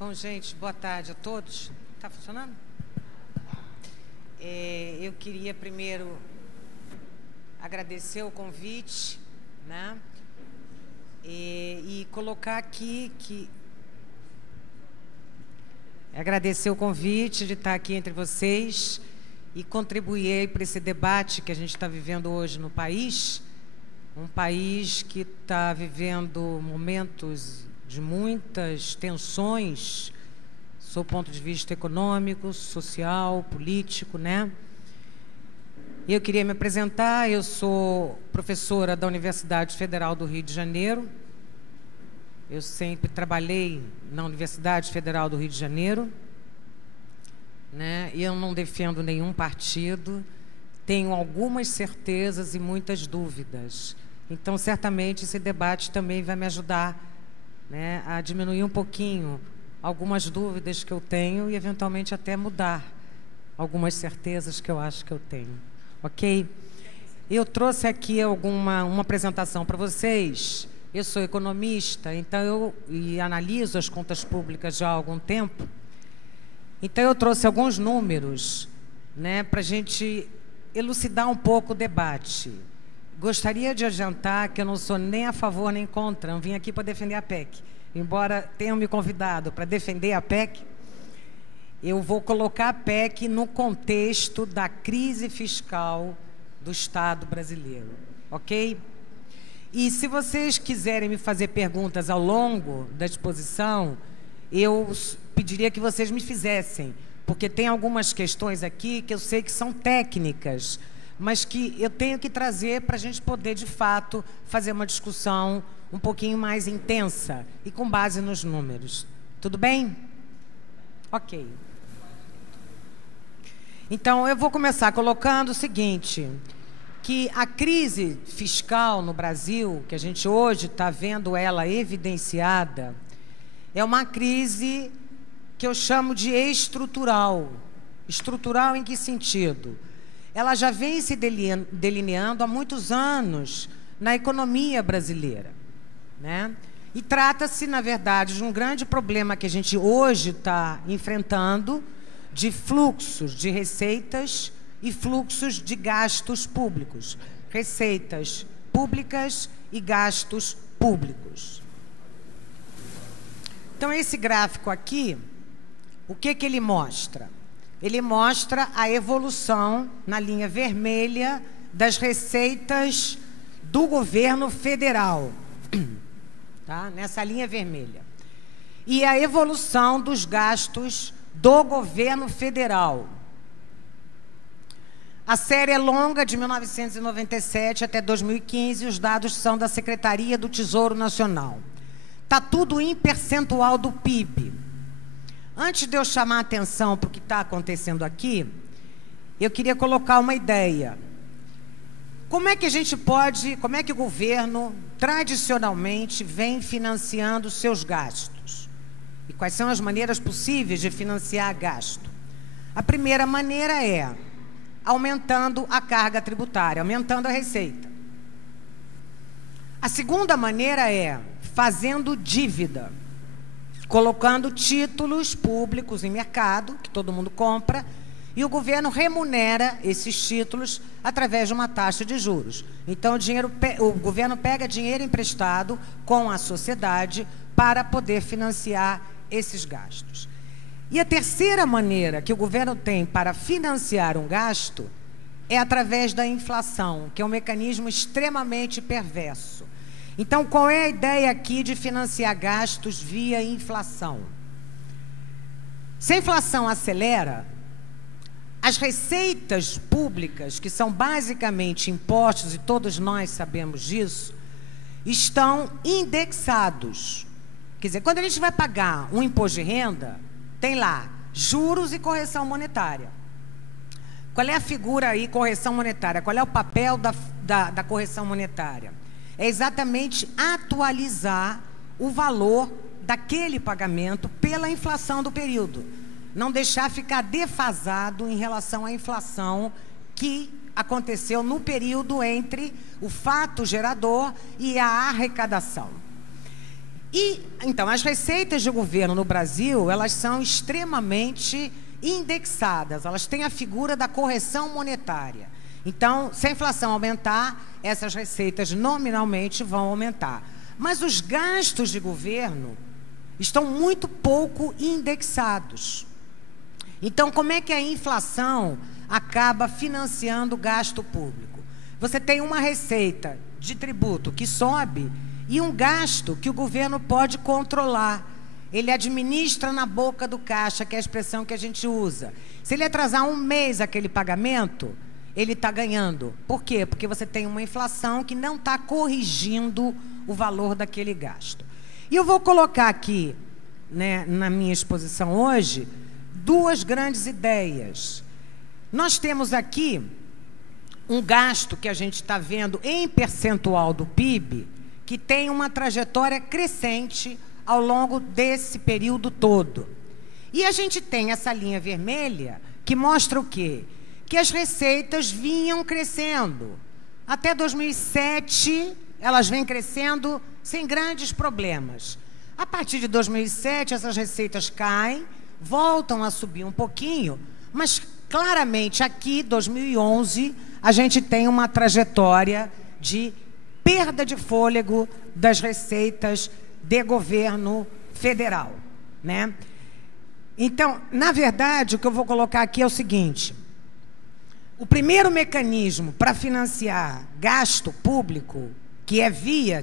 Bom, gente, boa tarde a todos. Está funcionando? Eu queria primeiro agradecer o convite, né? E colocar aqui que... Agradecer o convite de estar aqui entre vocês e contribuir para esse debate que a gente está vivendo hoje no país. Um país que está vivendo momentos de muitas tensões, sob o ponto de vista econômico, social, político, né? Eu queria me apresentar, eu sou professora da Universidade Federal do Rio de Janeiro. Eu sempre trabalhei na Universidade Federal do Rio de Janeiro, né? E eu não defendo nenhum partido, tenho algumas certezas e muitas dúvidas. Então, certamente, esse debate também vai me ajudar, né, a diminuir um pouquinho algumas dúvidas que eu tenho e, eventualmente, até mudar algumas certezas que eu acho que eu tenho. Ok? Eu trouxe aqui uma apresentação para vocês. Eu sou economista, então eu analiso as contas públicas já há algum tempo. Então, eu trouxe alguns números, né, para a gente elucidar um pouco o debate. Gostaria de adiantar que eu não sou nem a favor nem contra, eu vim aqui para defender a PEC. Embora tenham me convidado para defender a PEC, eu vou colocar a PEC no contexto da crise fiscal do Estado brasileiro, ok? E se vocês quiserem me fazer perguntas ao longo da exposição, eu pediria que vocês me fizessem, porque tem algumas questões aqui que eu sei que são técnicas, mas que eu tenho que trazer para a gente poder, de fato, fazer uma discussão um pouquinho mais intensa e com base nos números. Tudo bem? Ok. Então, eu vou começar colocando o seguinte, que a crise fiscal no Brasil, que a gente hoje está vendo ela evidenciada, é uma crise que eu chamo de estrutural. Estrutural em que sentido? Ela já vem se delineando há muitos anos na economia brasileira, né? E trata-se, na verdade, de um grande problema que a gente hoje está enfrentando, de fluxos de receitas e fluxos de gastos públicos. Receitas públicas e gastos públicos. Então, esse gráfico aqui, o que ele mostra? Ele mostra a evolução, na linha vermelha, das receitas do governo federal, tá? Nessa linha vermelha. E a evolução dos gastos do governo federal. A série é longa, de 1997 até 2015, os dados são da Secretaria do Tesouro Nacional. Está tudo em percentual do PIB. Antes de eu chamar a atenção para o que está acontecendo aqui, eu queria colocar uma ideia. Como é que a gente pode, como é que o governo, tradicionalmente, vem financiando seus gastos? E quais são as maneiras possíveis de financiar gasto? A primeira maneira é aumentando a carga tributária, aumentando a receita. A segunda maneira é fazendo dívida, colocando títulos públicos em mercado, que todo mundo compra, e o governo remunera esses títulos através de uma taxa de juros. Então, o governo pega dinheiro emprestado com a sociedade para poder financiar esses gastos. E a terceira maneira que o governo tem para financiar um gasto é através da inflação, que é um mecanismo extremamente perverso. Então, qual é a ideia aqui de financiar gastos via inflação? Se a inflação acelera, as receitas públicas, que são basicamente impostos, e todos nós sabemos disso, estão indexados. Quer dizer, quando a gente vai pagar um imposto de renda, tem lá juros e correção monetária. Qual é a figura aí, correção monetária? Qual é o papel da correção monetária? É exatamente atualizar o valor daquele pagamento pela inflação do período. Não deixar ficar defasado em relação à inflação que aconteceu no período entre o fato gerador e a arrecadação. E, então, as receitas de governo no Brasil, elas são extremamente indexadas, elas têm a figura da correção monetária. Então, se a inflação aumentar, essas receitas nominalmente vão aumentar. Mas os gastos de governo estão muito pouco indexados. Então, como é que a inflação acaba financiando o gasto público? Você tem uma receita de tributo que sobe e um gasto que o governo pode controlar. Ele administra na boca do caixa, que é a expressão que a gente usa. Se ele atrasar um mês aquele pagamento, ele está ganhando. Por quê? Porque você tem uma inflação que não está corrigindo o valor daquele gasto. E eu vou colocar aqui, né, na minha exposição hoje, duas grandes ideias. Nós temos aqui um gasto que a gente está vendo em percentual do PIB, que tem uma trajetória crescente ao longo desse período todo. E a gente tem essa linha vermelha que mostra o quê? Que as receitas vinham crescendo. Até 2007, elas vêm crescendo sem grandes problemas. A partir de 2007, essas receitas caem, voltam a subir um pouquinho, mas claramente aqui, 2011, a gente tem uma trajetória de perda de fôlego das receitas de governo federal, né? Então, na verdade, o que eu vou colocar aqui é o seguinte: o primeiro mecanismo para financiar gasto público, que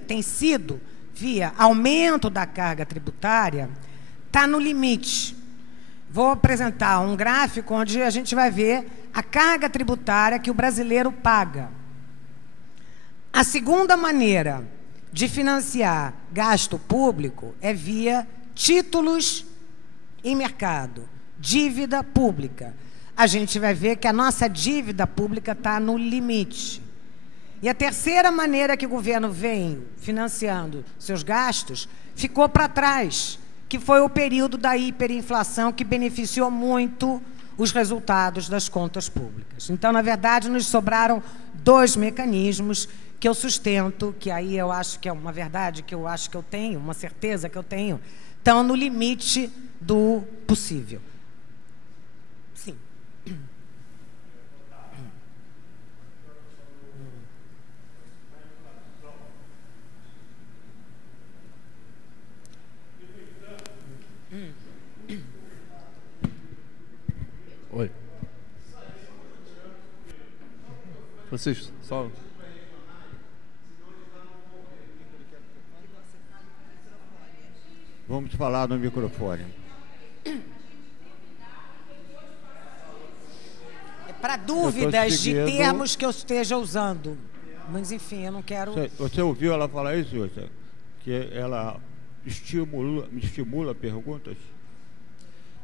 tem sido via aumento da carga tributária, está no limite. Vou apresentar um gráfico onde a gente vai ver a carga tributária que o brasileiro paga. A segunda maneira de financiar gasto público é via títulos em mercado, dívida pública. A gente vai ver que a nossa dívida pública está no limite. E a terceira maneira que o governo vem financiando seus gastos ficou para trás, que foi o período da hiperinflação, que beneficiou muito os resultados das contas públicas. Então, na verdade, nos sobraram dois mecanismos que eu sustento, que aí eu acho que é uma verdade, que eu acho que eu tenho, uma certeza que eu tenho, estão no limite do possível. Sim. Oi. Vocês só... Vamos falar no microfone. É para dúvidas de termos que eu esteja usando. Mas, enfim, eu não quero... Você ouviu ela falar isso, José? Que ela estimula perguntas?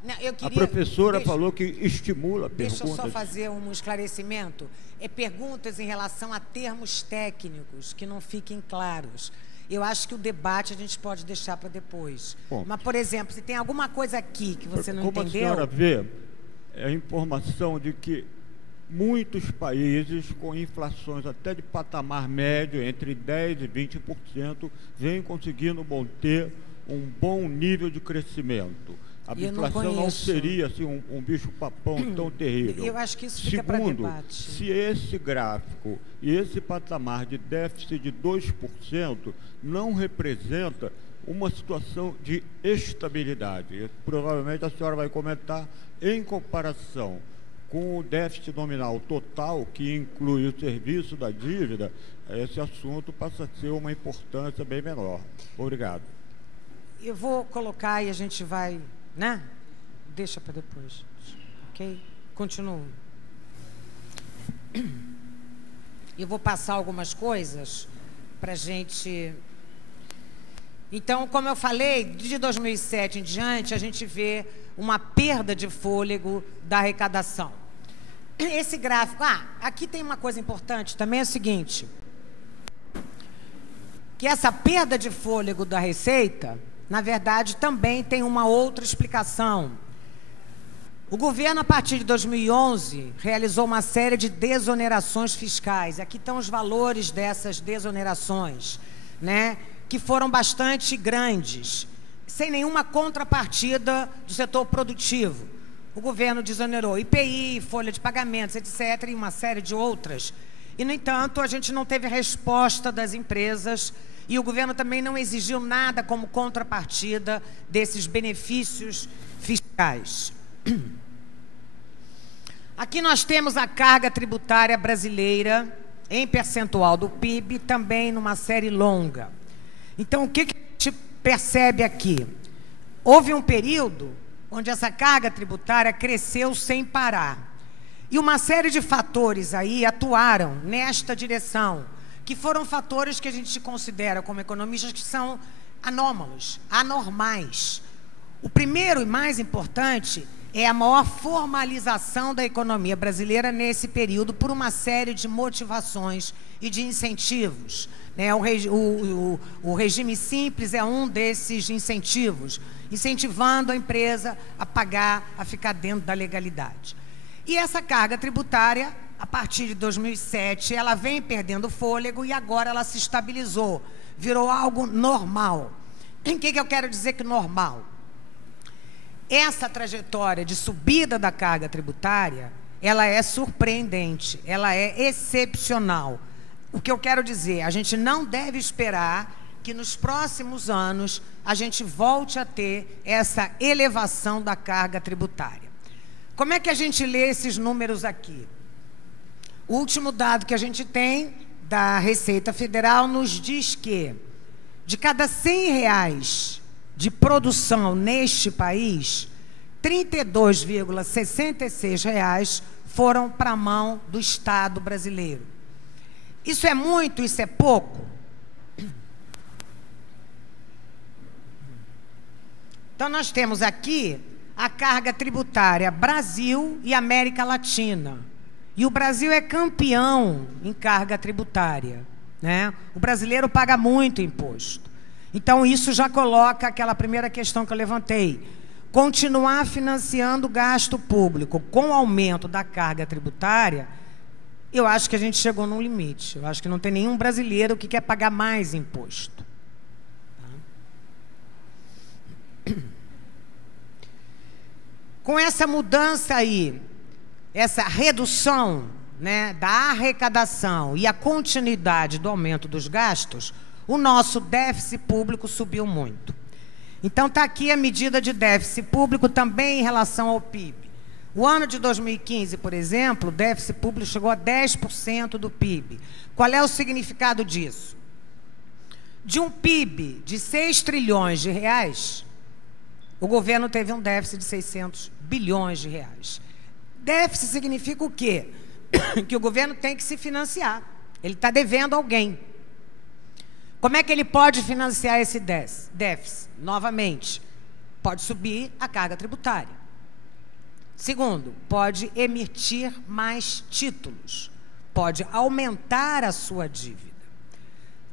Não, eu queria... A professora falou que estimula perguntas. Deixa eu só fazer um esclarecimento. É perguntas em relação a termos técnicos que não fiquem claros. Eu acho que o debate a gente pode deixar para depois. Bom, mas, por exemplo, se tem alguma coisa aqui que você não entendeu... Como a senhora vê, é a informação de que muitos países com inflações até de patamar médio, entre 10% e 20%, vêm conseguindo manter um bom nível de crescimento. A inflação não seria assim, um bicho-papão tão terrível. Eu acho que isso fica para debate. Se esse gráfico e esse patamar de déficit de 2% não representa uma situação de estabilidade, provavelmente a senhora vai comentar, em comparação com o déficit nominal total, que inclui o serviço da dívida, esse assunto passa a ser uma importância bem menor. Obrigado. Eu vou colocar e a gente vai... né? Deixa para depois. Ok? Continuo. Eu vou passar algumas coisas para a gente... Então, como eu falei, de 2007 em diante, a gente vê uma perda de fôlego da arrecadação. Esse gráfico... aqui tem uma coisa importante também, é o seguinte, que essa perda de fôlego da receita, na verdade, também tem uma outra explicação. O governo, a partir de 2011, realizou uma série de desonerações fiscais. Aqui estão os valores dessas desonerações, né? que foram bastante grandes, sem nenhuma contrapartida do setor produtivo. O governo desonerou IPI, folha de pagamentos, etc., e uma série de outras. E, no entanto, a gente não teve resposta das empresas e o governo também não exigiu nada como contrapartida desses benefícios fiscais. Aqui nós temos a carga tributária brasileira em percentual do PIB, também numa série longa. Então, o que a gente percebe aqui? Houve um período onde essa carga tributária cresceu sem parar. E uma série de fatores aí atuaram nesta direção, que foram fatores que a gente considera como economistas que são anômalos, anormais. O primeiro e mais importante é a maior formalização da economia brasileira nesse período por uma série de motivações e de incentivos. O regime simples é um desses incentivos, incentivando a empresa a pagar, a ficar dentro da legalidade. E essa carga tributária, a partir de 2007, ela vem perdendo fôlego e agora ela se estabilizou, virou algo normal. O que eu quero dizer que normal? Essa trajetória de subida da carga tributária, ela é surpreendente, ela é excepcional. O que eu quero dizer, a gente não deve esperar que nos próximos anos a gente volte a ter essa elevação da carga tributária. Como é que a gente lê esses números aqui? O último dado que a gente tem da Receita Federal nos diz que de cada R$100 de produção neste país, R$32,66 foram para a mão do Estado brasileiro. Isso é muito, isso é pouco? Então, nós temos aqui a carga tributária Brasil e América Latina. E o Brasil é campeão em carga tributária, né? O brasileiro paga muito imposto. Então, isso já coloca aquela primeira questão que eu levantei. Continuar financiando o gasto público com o aumento da carga tributária, eu acho que a gente chegou num limite. Eu acho que não tem nenhum brasileiro que quer pagar mais imposto. Tá? Com essa mudança aí, essa redução, né, da arrecadação e a continuidade do aumento dos gastos, o nosso déficit público subiu muito. Então, está aqui a medida de déficit público também em relação ao PIB. O ano de 2015, por exemplo, o déficit público chegou a 10% do PIB. Qual é o significado disso? De um PIB de 6 trilhões de reais, o governo teve um déficit de 600 bilhões de reais. Déficit significa o quê? Que o governo tem que se financiar. Ele está devendo a alguém. Como é que ele pode financiar esse déficit? Novamente, pode subir a carga tributária. Segundo, pode emitir mais títulos. Pode aumentar a sua dívida.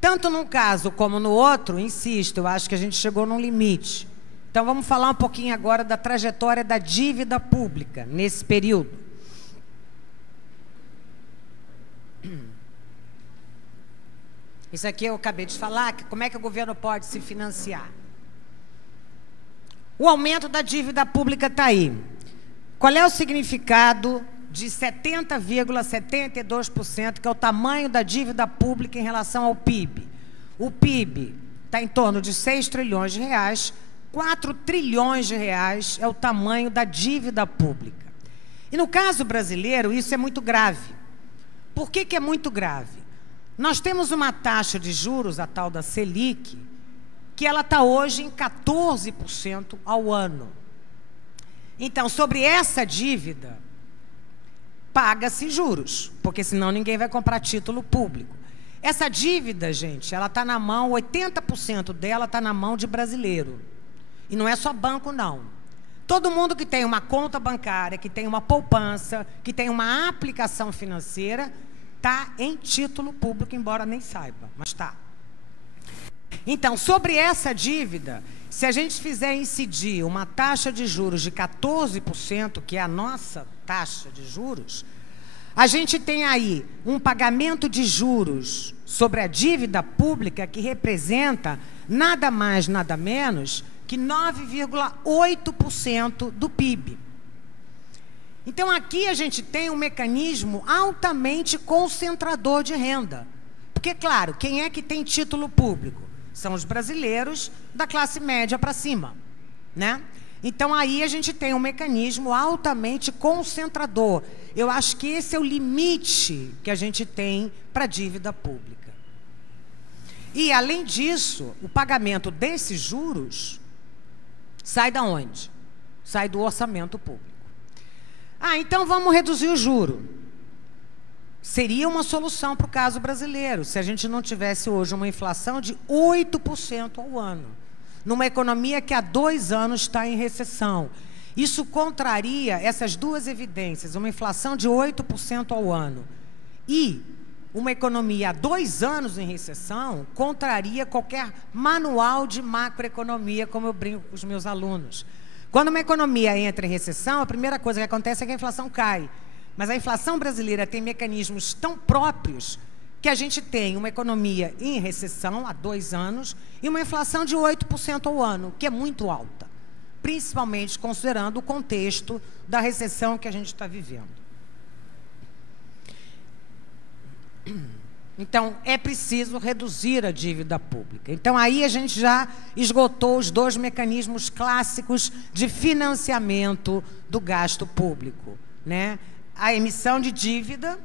Tanto num caso como no outro, insisto, eu acho que a gente chegou num limite. Então, vamos falar um pouquinho agora da trajetória da dívida pública nesse período. Isso aqui eu acabei de falar, que como é que o governo pode se financiar. O aumento da dívida pública está aí. Qual é o significado de 70,72%, que é o tamanho da dívida pública em relação ao PIB? O PIB está em torno de 6 trilhões de reais, 4 trilhões de reais é o tamanho da dívida pública. E no caso brasileiro, isso é muito grave. Por que é muito grave? Nós temos uma taxa de juros, a tal da Selic, que ela está hoje em 14% ao ano. Então, sobre essa dívida, paga-se juros, porque senão ninguém vai comprar título público. Essa dívida, gente, ela está na mão, 80% dela está na mão de brasileiro. E não é só banco, não. Todo mundo que tem uma conta bancária, que tem uma poupança, que tem uma aplicação financeira, está em título público, embora nem saiba, mas está. Então, sobre essa dívida, se a gente fizer incidir uma taxa de juros de 14%, que é a nossa taxa de juros, A gente tem aí um pagamento de juros sobre a dívida pública que representa nada mais, nada menos que 9,8% do PIB. Então, aqui a gente tem um mecanismo altamente concentrador de renda. Porque, claro, quem é que tem título público? São os brasileiros da classe média para cima, né? Então, aí a gente tem um mecanismo altamente concentrador. Eu acho que esse é o limite que a gente tem para a dívida pública. E, além disso, o pagamento desses juros sai da onde? Sai do orçamento público. Ah, então vamos reduzir o juro. Seria uma solução para o caso brasileiro, se a gente não tivesse hoje uma inflação de 8% ao ano, numa economia que há 2 anos está em recessão. Isso contraria essas duas evidências, uma inflação de 8% ao ano e uma economia há 2 anos em recessão, contraria qualquer manual de macroeconomia, como eu brinco com os meus alunos. Quando uma economia entra em recessão, a primeira coisa que acontece é que a inflação cai. Mas a inflação brasileira tem mecanismos tão próprios que a gente tem uma economia em recessão há 2 anos e uma inflação de 8% ao ano, que é muito alta, principalmente considerando o contexto da recessão que a gente está vivendo. Então, é preciso reduzir a dívida pública. Então, aí a gente já esgotou os 2 mecanismos clássicos de financiamento do gasto público, né? A emissão de dívida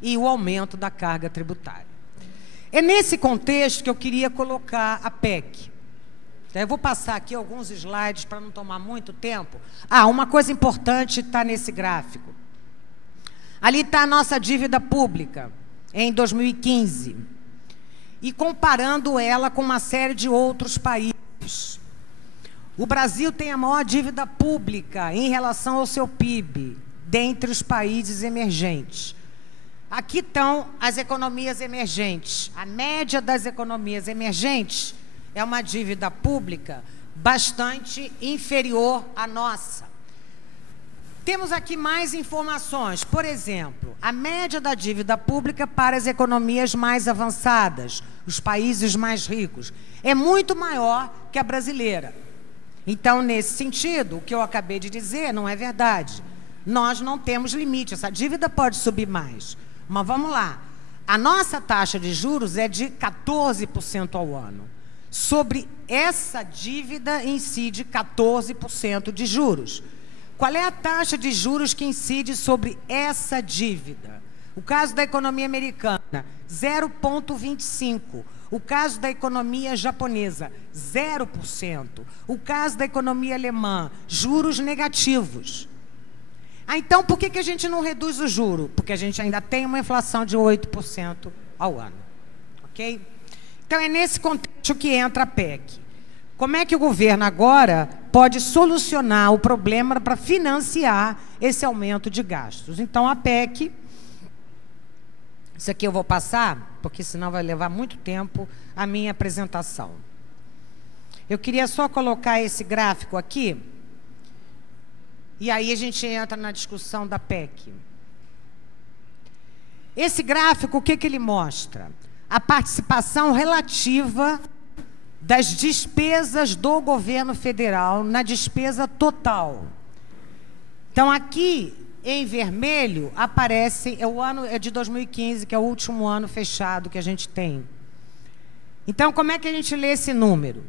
e o aumento da carga tributária. É nesse contexto que eu queria colocar a PEC. Então, eu vou passar aqui alguns slides para não tomar muito tempo. Ah, uma coisa importante está nesse gráfico. Ali está a nossa dívida pública em 2015, e comparando ela com uma série de outros países. O Brasil tem a maior dívida pública em relação ao seu PIB, dentre os países emergentes. Aqui estão as economias emergentes. A média das economias emergentes é uma dívida pública bastante inferior à nossa. Temos aqui mais informações. Por exemplo, a média da dívida pública para as economias mais avançadas, os países mais ricos, é muito maior que a brasileira. Então, nesse sentido, o que eu acabei de dizer não é verdade. Nós não temos limite, essa dívida pode subir mais. Mas vamos lá. A nossa taxa de juros é de 14% ao ano. Sobre essa dívida incide 14% de juros. Qual é a taxa de juros que incide sobre essa dívida? O caso da economia americana, 0,25%. O caso da economia japonesa, 0%. O caso da economia alemã, juros negativos. Ah, então, por que a gente não reduz o juro? Porque a gente ainda tem uma inflação de 8% ao ano. Ok? Então, é nesse contexto que entra a PEC. Como é que o governo agora pode solucionar o problema para financiar esse aumento de gastos? Então, a PEC, isso aqui eu vou passar, porque senão vai levar muito tempo a minha apresentação. Eu queria só colocar esse gráfico aqui, e aí a gente entra na discussão da PEC. Esse gráfico, o que ele mostra? A participação relativa das despesas do governo federal na despesa total. Então, aqui, em vermelho, aparece, o ano é de 2015, que é o último ano fechado que a gente tem. Então, como é que a gente lê esse número?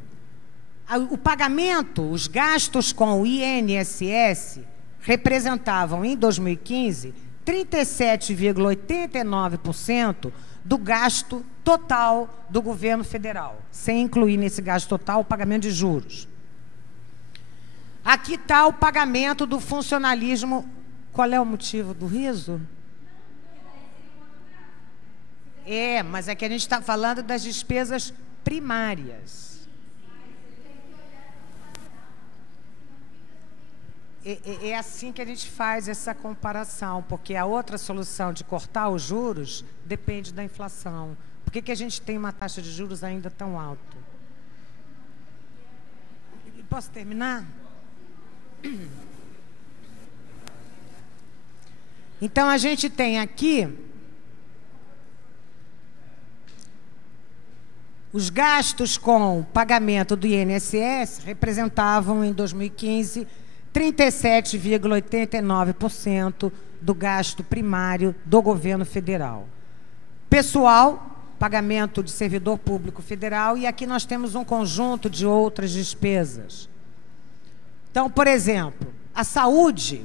O pagamento, os gastos com o INSS representavam, em 2015, 37,89% do gasto total do governo federal, sem incluir nesse gasto total o pagamento de juros. Aqui está o pagamento do funcionalismo. Qual é o motivo do riso? É, mas é que a gente está falando das despesas primárias. É assim que a gente faz essa comparação, porque a outra solução de cortar os juros depende da inflação. Por que a gente tem uma taxa de juros ainda tão alta? Posso terminar? Então, a gente tem aqui os gastos com pagamento do INSS representavam, em 2015, 37,89% do gasto primário do governo federal. Pessoal, pagamento de servidor público federal, e aqui nós temos um conjunto de outras despesas. Então, por exemplo, a saúde,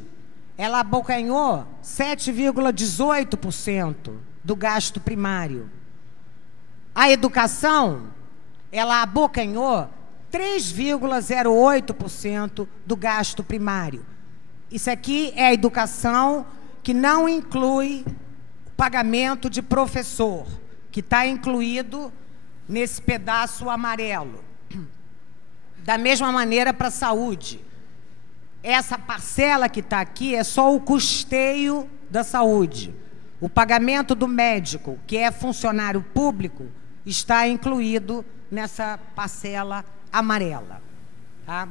ela abocanhou 7,18% do gasto primário. A educação, ela abocanhou 3,08% do gasto primário. Isso aqui é a educação que não inclui o pagamento de professor, que está incluído nesse pedaço amarelo. Da mesma maneira para a saúde. Essa parcela que está aqui é só o custeio da saúde. O pagamento do médico, que é funcionário público, está incluído nessa parcela amarela. Tá?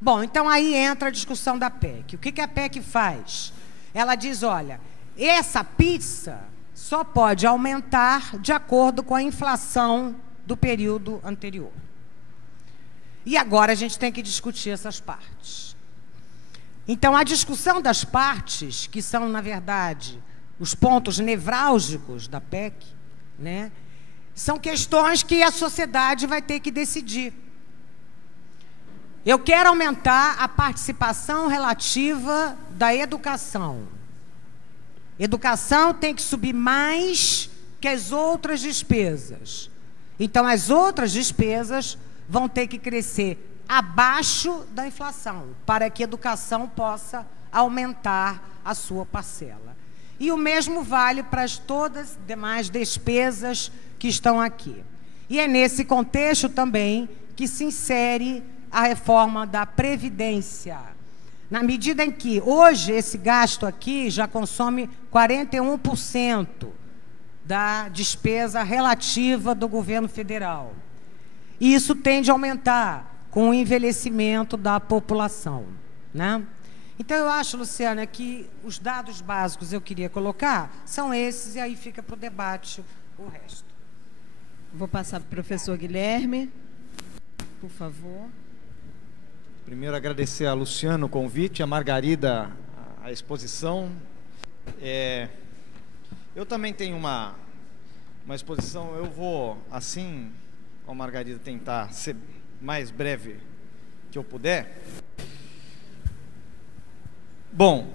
Bom, então aí entra a discussão da PEC. O que a PEC faz? Ela diz, olha, essa pizza só pode aumentar de acordo com a inflação do período anterior. E agora a gente tem que discutir essas partes. Então, a discussão das partes, que são, na verdade, os pontos nevrálgicos da PEC, né, são questões que a sociedade vai ter que decidir. Eu quero aumentar a participação relativa da educação. Educação tem que subir mais que as outras despesas. Então, as outras despesas vão ter que crescer abaixo da inflação, para que a educação possa aumentar a sua parcela. E o mesmo vale para todas as demais despesas que estão aqui. E é nesse contexto também que se insere a reforma da Previdência. Na medida em que hoje esse gasto aqui já consome 41% da despesa relativa do governo federal. E isso tende a aumentar com o envelhecimento da população, né? Então, eu acho, Luciana, que os dados básicos eu queria colocar são esses, e aí fica para o debate o resto. Vou passar para o professor Guilherme, por favor. Primeiro, agradecer a Luciana o convite, a Margarida a exposição. Eu também tenho uma exposição, eu vou, assim, com a Margarida, tentar ser mais breve que eu puder. Bom,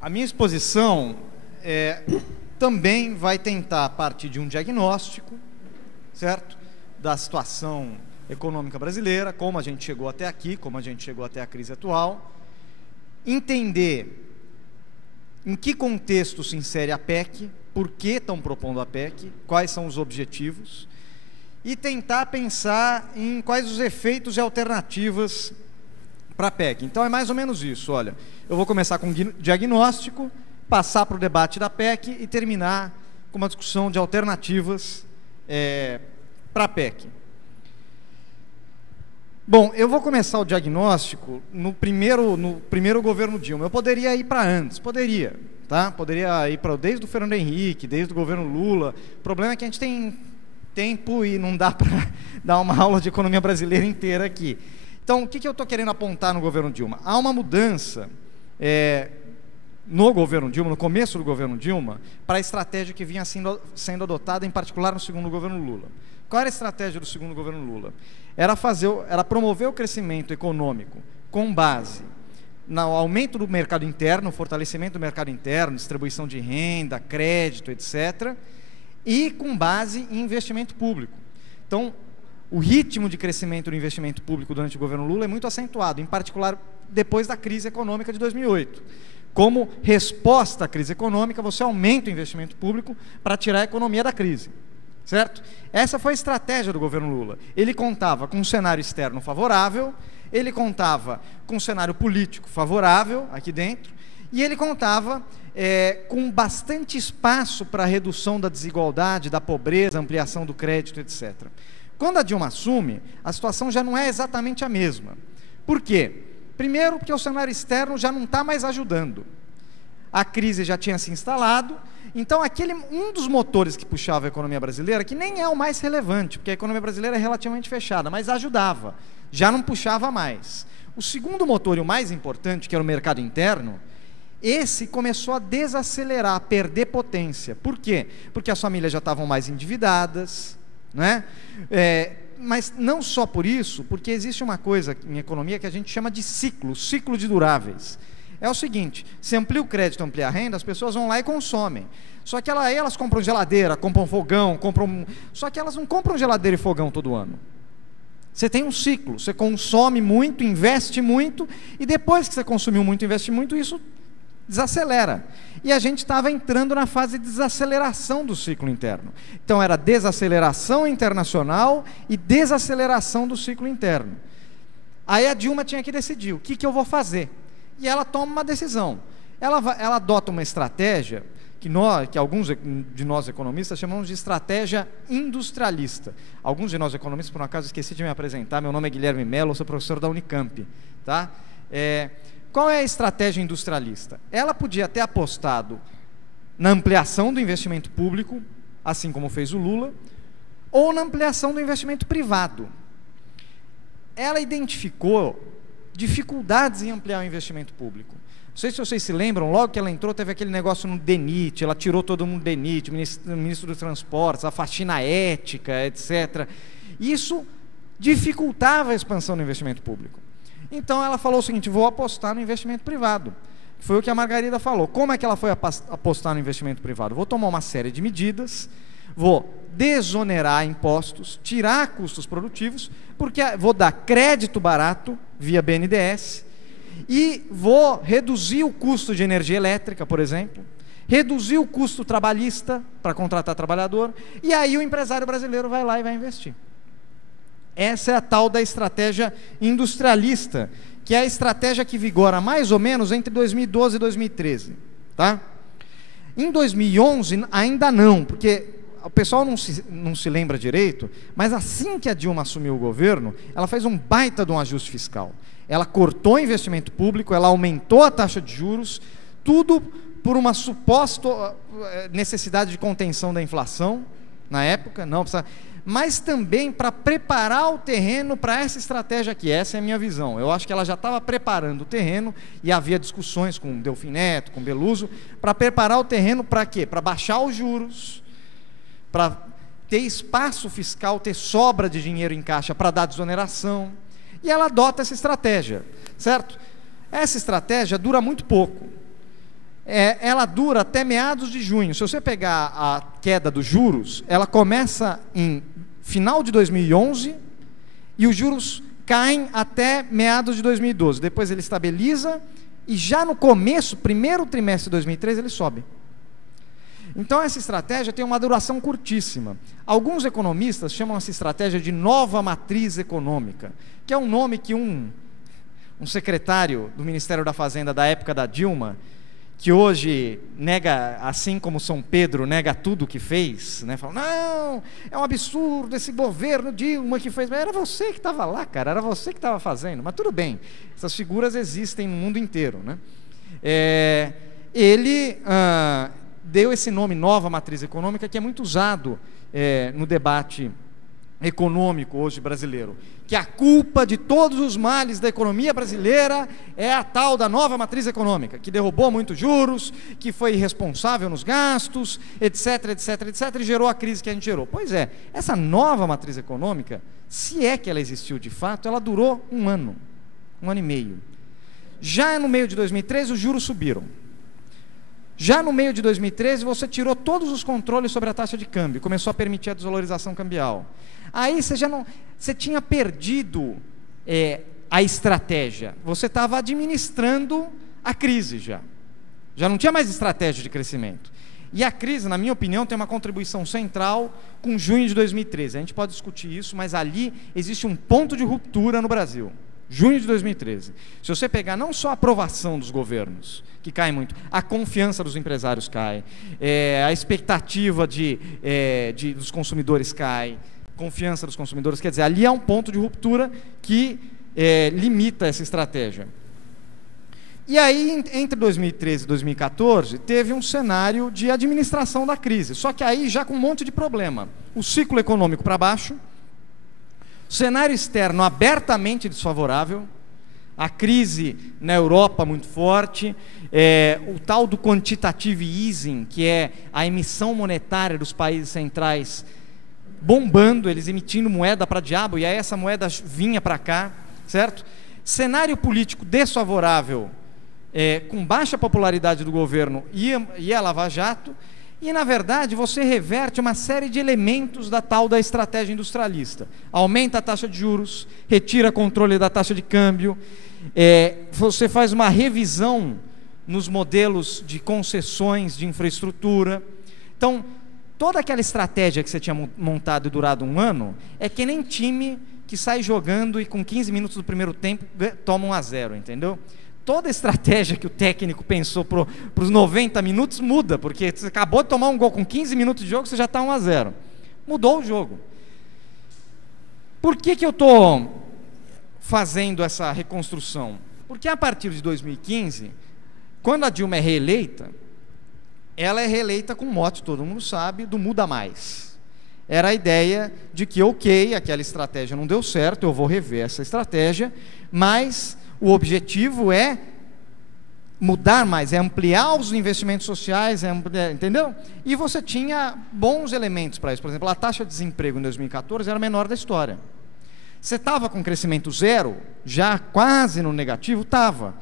a minha exposição também vai tentar partir de um diagnóstico, certo? Da situação econômica brasileira, como a gente chegou até aqui, como a gente chegou até a crise atual, entender em que contexto se insere a PEC, por que estão propondo a PEC, quais são os objetivos, e tentar pensar em quais os efeitos e alternativas para a PEC. Então, é mais ou menos isso. Olha, eu vou começar com um diagnóstico, passar para o debate da PEC e terminar com uma discussão de alternativas para a PEC. Bom, eu vou começar o diagnóstico no primeiro governo Dilma. Eu poderia ir para antes, poderia, tá? Poderia ir para desde o Fernando Henrique, desde o governo Lula. O problema é que a gente tem tempo e não dá para dar uma aula de economia brasileira inteira aqui. Então, o que eu estou querendo apontar no governo Dilma? Há uma mudança no governo Dilma, no começo do governo Dilma, para a estratégia que vinha sendo adotada, em particular no segundo governo Lula. Qual era a estratégia do segundo governo Lula? Era promover o crescimento econômico com base no aumento do mercado interno, fortalecimento do mercado interno, distribuição de renda, crédito, etc., e com base em investimento público. Então, o ritmo de crescimento do investimento público durante o governo Lula é muito acentuado, em particular depois da crise econômica de 2008. Como resposta à crise econômica, você aumenta o investimento público para tirar a economia da crise, certo? Essa foi a estratégia do governo Lula. Ele contava com um cenário externo favorável, ele contava com um cenário político favorável aqui dentro, e ele contava com bastante espaço para a redução da desigualdade, da pobreza, ampliação do crédito, etc. Quando a Dilma assume, a situação já não é exatamente a mesma. Por quê? Primeiro, porque o cenário externo já não está mais ajudando. a crise já tinha se instalado. Então, um dos motores que puxava a economia brasileira, que nem é o mais relevante, porque a economia brasileira é relativamente fechada, mas ajudava, já não puxava mais. O segundo motor e o mais importante, que era o mercado interno, esse começou a desacelerar, a perder potência. Por quê? Porque as famílias já estavam mais endividadas, né? Mas não só por isso, porque existe uma coisa em economia que a gente chama de ciclo de duráveis. É o seguinte, se amplia o crédito, amplia a renda, as pessoas vão lá e consomem. Só que aí elas compram geladeira, compram fogão, só que elas não compram geladeira e fogão todo ano. Você tem um ciclo, você consome muito, investe muito, e depois que você consumiu muito, investe muito, isso desacelera. E a gente estava entrando na fase de desaceleração do ciclo interno. Então era desaceleração internacional e desaceleração do ciclo interno. Aí a Dilma tinha que decidir, o que eu vou fazer? E ela toma uma decisão. Ela adota uma estratégia que alguns de nós economistas chamamos de estratégia industrialista. Alguns de nós economistas, por um acaso, esqueci de me apresentar, meu nome é Guilherme Mello, sou professor da Unicamp. Tá? Qual é a estratégia industrialista? Ela podia ter apostado na ampliação do investimento público, assim como fez o Lula, ou na ampliação do investimento privado. Ela identificou dificuldades em ampliar o investimento público. Não sei se vocês se lembram, logo que ela entrou, teve aquele negócio no DENIT, ela tirou todo mundo do DENIT, o ministro dos Transportes, a faxina ética, etc. Isso dificultava a expansão do investimento público. Então ela falou o seguinte, vou apostar no investimento privado. Foi o que a Margarida falou. Como é que ela foi apostar no investimento privado? Vou tomar uma série de medidas, vou desonerar impostos, tirar custos produtivos, porque vou dar crédito barato via BNDES e vou reduzir o custo de energia elétrica, por exemplo, reduzir o custo trabalhista para contratar trabalhador, e aí o empresário brasileiro vai lá e vai investir. Essa é a tal da estratégia industrialista, que é a estratégia que vigora mais ou menos entre 2012 e 2013. Tá? Em 2011 ainda não, porque o pessoal não se lembra direito, mas assim que a Dilma assumiu o governo, ela fez um baita de um ajuste fiscal. Ela cortou investimento público, ela aumentou a taxa de juros, tudo por uma suposta necessidade de contenção da inflação, na época, não precisa, mas também para preparar o terreno para essa estratégia aqui. Essa é a minha visão. Eu acho que ela já estava preparando o terreno, e havia discussões com Delfim Neto, com Beluso, para preparar o terreno para quê? Para baixar os juros, para ter espaço fiscal, ter sobra de dinheiro em caixa para dar desoneração, e ela adota essa estratégia, certo? Essa estratégia dura muito pouco, ela dura até meados de junho. Se você pegar a queda dos juros, ela começa em final de 2011, e os juros caem até meados de 2012, depois ele estabiliza, e já no começo, primeiro trimestre de 2013, ele sobe. Então essa estratégia tem uma duração curtíssima. Alguns economistas chamam essa estratégia de nova matriz econômica, que é um nome que um secretário do Ministério da Fazenda da época da Dilma, que hoje nega, assim como São Pedro nega tudo que fez, né? Fala, não, é um absurdo esse governo Dilma que fez. Mas era você que estava lá, cara, era você que estava fazendo. Mas tudo bem, essas figuras existem no mundo inteiro, né? Ele deu esse nome, nova matriz econômica, que é muito usado no debate econômico hoje brasileiro, que a culpa de todos os males da economia brasileira é a tal da nova matriz econômica, que derrubou muitos juros, que foi irresponsável nos gastos, etc, etc, etc, e gerou a crise que a gente gerou. Pois é, essa nova matriz econômica, se é que ela existiu de fato, ela durou um ano e meio. Já no meio de 2013, os juros subiram. Já no meio de 2013, você tirou todos os controles sobre a taxa de câmbio, começou a permitir a desvalorização cambial. Aí você tinha perdido a estratégia, você estava administrando a crise já não tinha mais estratégia de crescimento. E a crise, na minha opinião, tem uma contribuição central com junho de 2013. A gente pode discutir isso, mas ali existe um ponto de ruptura no Brasil. Junho de 2013. Se você pegar não só a aprovação dos governos, que cai muito, a confiança dos empresários cai, a expectativa dos consumidores cai, confiança dos consumidores, quer dizer, ali há um ponto de ruptura que limita essa estratégia. E aí, entre 2013 e 2014, teve um cenário de administração da crise, só que aí já com um monte de problema. O ciclo econômico para baixo, o cenário externo abertamente desfavorável, a crise na Europa muito forte, o tal do quantitative easing, que é a emissão monetária dos países centrais bombando, eles emitindo moeda para diabo, e aí essa moeda vinha para cá, certo? Cenário político desfavorável, com baixa popularidade do governo e a Lava Jato, e na verdade você reverte uma série de elementos da tal da estratégia industrialista. Aumenta a taxa de juros, retira controle da taxa de câmbio, você faz uma revisão nos modelos de concessões de infraestrutura. Então, toda aquela estratégia que você tinha montado e durado um ano, é que nem time que sai jogando e com 15 minutos do primeiro tempo toma 1-0, entendeu? Toda estratégia que o técnico pensou para os 90 minutos muda, porque você acabou de tomar um gol com 15 minutos de jogo, você já está 1-0. Mudou o jogo. Por que eu estou fazendo essa reconstrução? Porque a partir de 2015, quando a Dilma é reeleita, ela é reeleita com o mote, todo mundo sabe, do muda mais. Era a ideia de que, ok, aquela estratégia não deu certo, eu vou rever essa estratégia, mas o objetivo é mudar mais, é ampliar os investimentos sociais, entendeu? E você tinha bons elementos para isso. Por exemplo, a taxa de desemprego em 2014 era a menor da história. Você estava com crescimento zero, já quase no negativo, estava.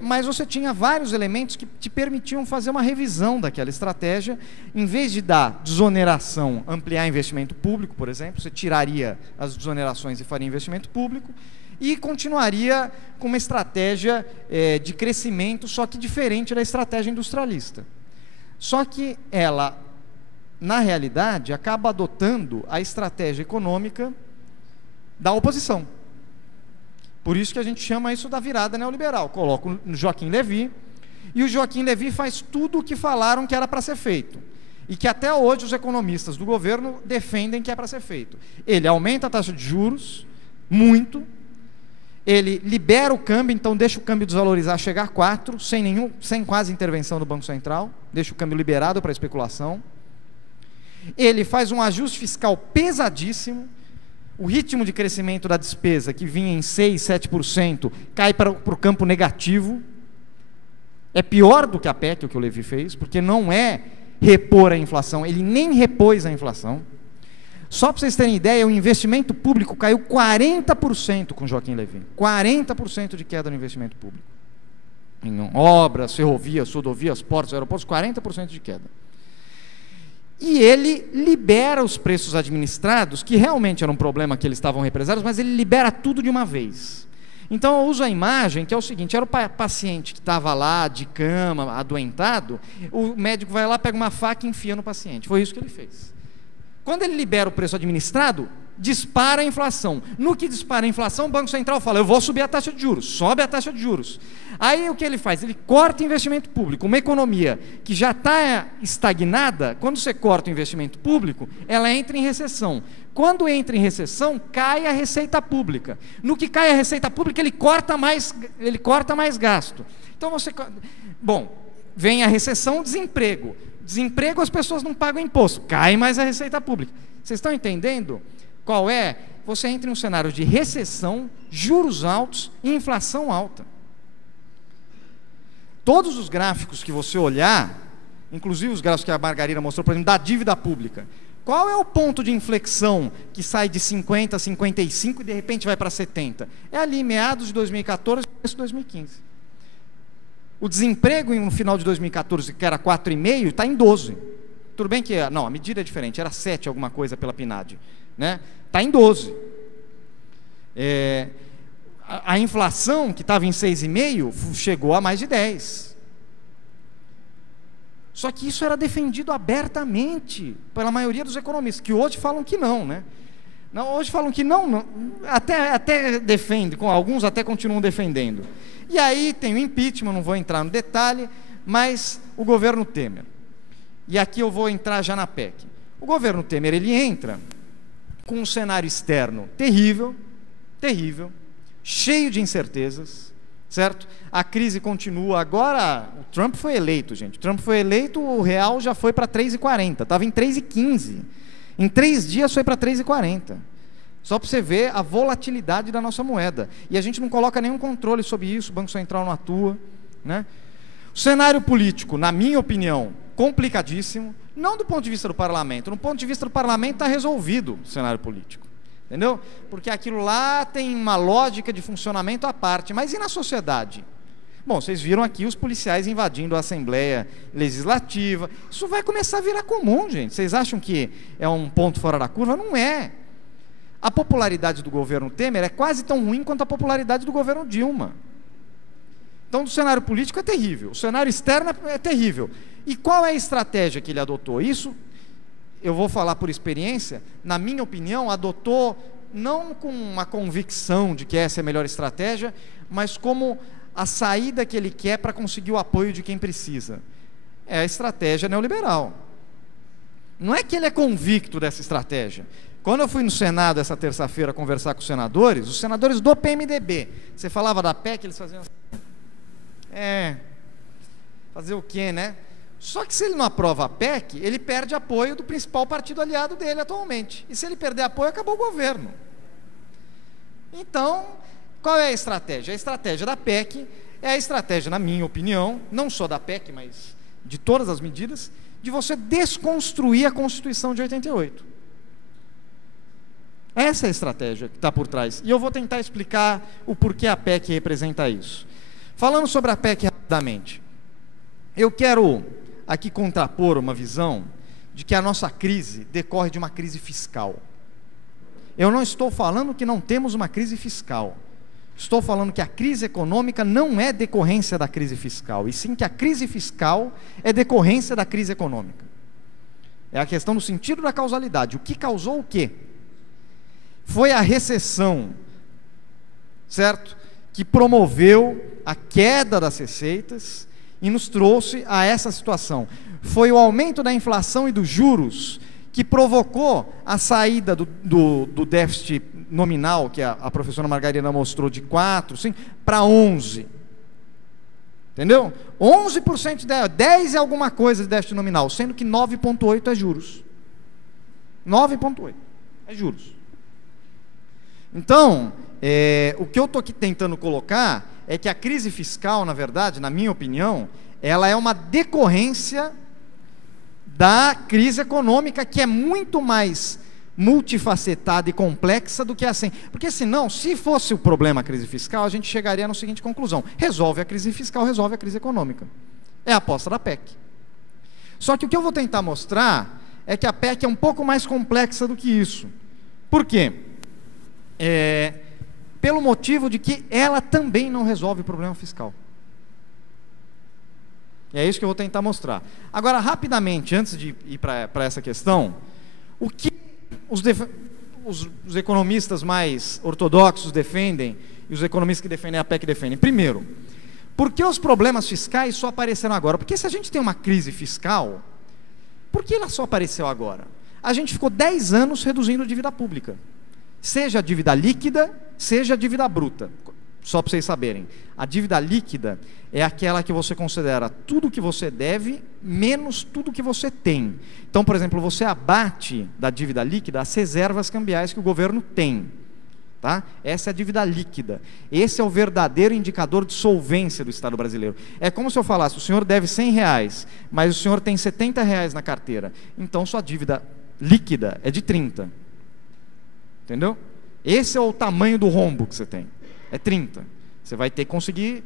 Mas você tinha vários elementos que te permitiam fazer uma revisão daquela estratégia. Em vez de dar desoneração, ampliar investimento público, por exemplo, você tiraria as desonerações e faria investimento público, e continuaria com uma estratégia de crescimento, só que diferente da estratégia industrialista. Só que ela, na realidade, acaba adotando a estratégia econômica da oposição. Por isso que a gente chama isso da virada neoliberal. Coloca o Joaquim Levy, e o Joaquim Levy faz tudo o que falaram que era para ser feito, e que até hoje os economistas do governo defendem que é para ser feito. Ele aumenta a taxa de juros, muito, ele libera o câmbio, então deixa o câmbio desvalorizar, chegar a 4, sem quase intervenção do Banco Central, deixa o câmbio liberado para especulação. Ele faz um ajuste fiscal pesadíssimo, o ritmo de crescimento da despesa, que vinha em 6, 7%, cai para o campo negativo. É pior do que a PEC, o que o Levy fez, porque não é repor a inflação, ele nem repôs a inflação. Só para vocês terem ideia, o investimento público caiu 40% com Joaquim Levy. 40% de queda no investimento público. Em obras, ferrovias, rodovias, portos, aeroportos, 40% de queda. E ele libera os preços administrados, que realmente era um problema que eles estavam represados, mas ele libera tudo de uma vez. Então eu uso a imagem, que é o seguinte: era o paciente que estava lá de cama, adoentado, o médico vai lá, pega uma faca e enfia no paciente. Foi isso que ele fez. Quando ele libera o preço administrado, dispara a inflação. No que dispara a inflação, o Banco Central fala: eu vou subir a taxa de juros. Sobe a taxa de juros. Aí o que ele faz? Ele corta investimento público. Uma economia que já está estagnada, quando você corta o investimento público, ela entra em recessão. Quando entra em recessão, cai a receita pública. No que cai a receita pública, ele corta mais gasto. Então vem a recessão, desemprego. Desemprego, as pessoas não pagam imposto, cai mais a receita pública. Vocês estão entendendo qual é? Você entra em um cenário de recessão, juros altos e inflação alta. Todos os gráficos que você olhar, inclusive os gráficos que a Margarida mostrou, por exemplo, da dívida pública, qual é o ponto de inflexão que sai de 50 a 55 e de repente vai para 70? É ali, meados de 2014 e começo de 2015. O desemprego no final de 2014, que era 4,5, está em 12. Tudo bem que a medida é diferente, era 7 alguma coisa pela PNAD, né? Está em 12. A inflação, que estava em 6,5, chegou a mais de 10. Só que isso era defendido abertamente pela maioria dos economistas, que hoje falam que não, né? Não, hoje falam que não, até defende, alguns até continuam defendendo. E aí tem o impeachment, não vou entrar no detalhe, mas o governo Temer. E aqui eu vou entrar já na PEC. O governo Temer, ele entra com um cenário externo terrível, cheio de incertezas, certo? A crise continua. Agora, o Trump foi eleito, gente. O Trump foi eleito, o real já foi para 3,40. Estava em 3,15. Em 3 dias foi para 3,40. Só para você ver a volatilidade da nossa moeda. E a gente não coloca nenhum controle sobre isso, o Banco Central não atua, né? O cenário político, na minha opinião, complicadíssimo, não do ponto de vista do parlamento. No ponto de vista do parlamento está resolvido o cenário político, entendeu? Porque aquilo lá tem uma lógica de funcionamento à parte. Mas e na sociedade? Bom, vocês viram aqui os policiais invadindo a Assembleia Legislativa. Isso vai começar a virar comum, gente. Vocês acham que é um ponto fora da curva? Não é. A popularidade do governo Temer é quase tão ruim quanto a popularidade do governo Dilma. Então, o cenário político é terrível, o cenário externo é terrível. E qual é a estratégia que ele adotou? Isso, eu vou falar por experiência, na minha opinião, adotou não com uma convicção de que essa é a melhor estratégia, mas como a saída que ele quer para conseguir o apoio de quem precisa. É a estratégia neoliberal. Não é que ele é convicto dessa estratégia. Quando eu fui no Senado essa terça-feira conversar com os senadores do PMDB, você falava da PEC, eles faziam assim, fazer o quê, né? Só que se ele não aprova a PEC, ele perde apoio do principal partido aliado dele atualmente. E se ele perder apoio, acabou o governo. Então, qual é a estratégia? A estratégia da PEC é a estratégia, na minha opinião, não só da PEC, mas de todas as medidas, de você desconstruir a Constituição de 88. Essa é a estratégia que está por trás. E eu vou tentar explicar o porquê a PEC representa isso. Falando sobre a PEC rapidamente, eu quero aqui contrapor uma visão de que a nossa crise decorre de uma crise fiscal. Eu não estou falando que não temos uma crise fiscal. Estou falando que a crise econômica não é decorrência da crise fiscal, e sim que a crise fiscal é decorrência da crise econômica. É a questão do sentido da causalidade. O que causou o quê? Foi a recessão, certo? Que promoveu a queda das receitas e nos trouxe a essa situação. Foi o aumento da inflação e dos juros que provocou a saída do déficit nominal, que a professora Margarida mostrou, de 4, 5, para 11. Entendeu? 11% de 10 é alguma coisa de déficit nominal, sendo que 9,8 é juros. 9,8 é juros. Então, o que eu estou aqui tentando colocar é que a crise fiscal, na verdade, na minha opinião, ela é uma decorrência da crise econômica, que é muito mais multifacetada e complexa do que assim. Porque senão, se fosse o problema a crise fiscal, a gente chegaria na seguinte conclusão: resolve a crise fiscal, resolve a crise econômica. É a aposta da PEC. Só que o que eu vou tentar mostrar é que a PEC é um pouco mais complexa do que isso. Por quê? Pelo motivo de que ela também não resolve o problema fiscal. E é isso que eu vou tentar mostrar. Agora, rapidamente, antes de ir para essa questão, o que os economistas mais ortodoxos defendem, e os economistas que defendem a PEC defendem? Primeiro, por que os problemas fiscais só apareceram agora? Porque se a gente tem uma crise fiscal, por que ela só apareceu agora? A gente ficou 10 anos reduzindo a dívida pública. Seja a dívida líquida, seja a dívida bruta. Só para vocês saberem, a dívida líquida é aquela que você considera tudo que você deve, menos tudo que você tem. Então, por exemplo, você abate da dívida líquida as reservas cambiais que o governo tem. Tá? Essa é a dívida líquida. Esse é o verdadeiro indicador de solvência do Estado brasileiro. É como se eu falasse: o senhor deve R$100, mas o senhor tem R$70 na carteira. Então, sua dívida líquida é de 30. Entendeu? Esse é o tamanho do rombo que você tem. É 30. Você vai ter que conseguir.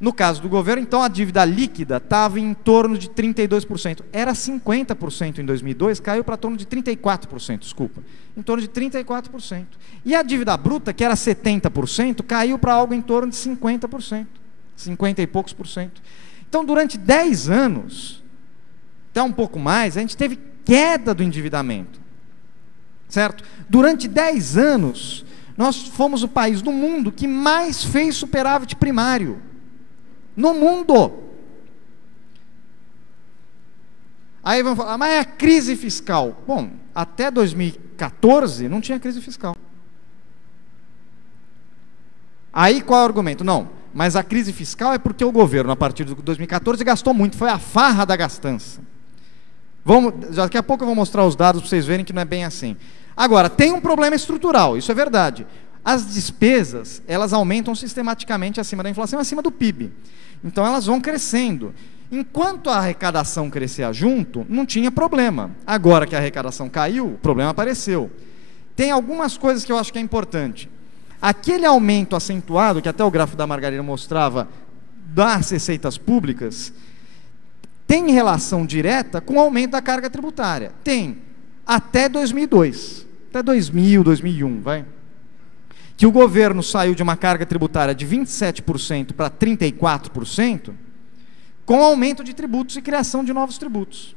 No caso do governo, então, a dívida líquida estava em torno de 32%. Era 50% em 2002, caiu para torno de 34%, desculpa. Em torno de 34%. E a dívida bruta, que era 70%, caiu para algo em torno de 50%. 50 e poucos por cento. Então, durante 10 anos, até um pouco mais, a gente teve queda do endividamento. Certo? Durante 10 anos, nós fomos o país do mundo que mais fez superávit primário. No mundo. Aí vamos falar: mas é a crise fiscal. Bom, até 2014 não tinha crise fiscal. Aí qual é o argumento? Não, mas a crise fiscal é porque o governo, a partir de 2014, gastou muito, foi a farra da gastança. Daqui a pouco eu vou mostrar os dados para vocês verem que não é bem assim. Agora, tem um problema estrutural, isso é verdade. As despesas, elas aumentam sistematicamente acima da inflação, acima do PIB. Então, elas vão crescendo. Enquanto a arrecadação crescia junto, não tinha problema. Agora que a arrecadação caiu, o problema apareceu. Tem algumas coisas que eu acho que é importante. Aquele aumento acentuado, que até o gráfico da Margarida mostrava, das receitas públicas, tem relação direta com o aumento da carga tributária. Tem, até 2002, até 2000, 2001, vai. Que o governo saiu de uma carga tributária de 27% para 34%, com aumento de tributos e criação de novos tributos.